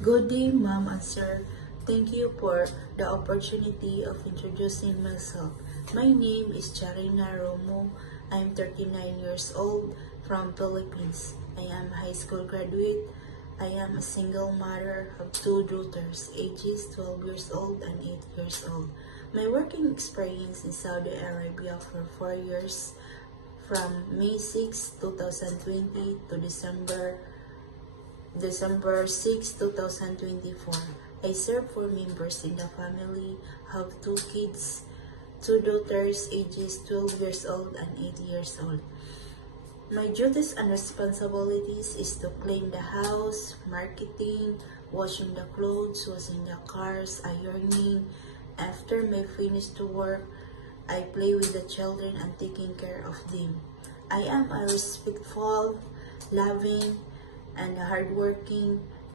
Good day, Ma'am and Sir. Thank you for the opportunity of introducing myself. My name is Charina Romo. I'm 39 years old from Philippines. I am a high school graduate. I am a single mother of two daughters, ages 12 years old and 8 years old. My working experience in Saudi Arabia for 4 years from May 6, 2020 to December 6, 2024. I serve 4 members in the family, have 2 kids, 2 daughters ages 12 years old and 8 years old. My duties and responsibilities is to clean the house, marketing, washing the clothes, washing the cars, ironing. After my finish to work, I play with the children and taking care of them. I am a respectful, loving, and hardworking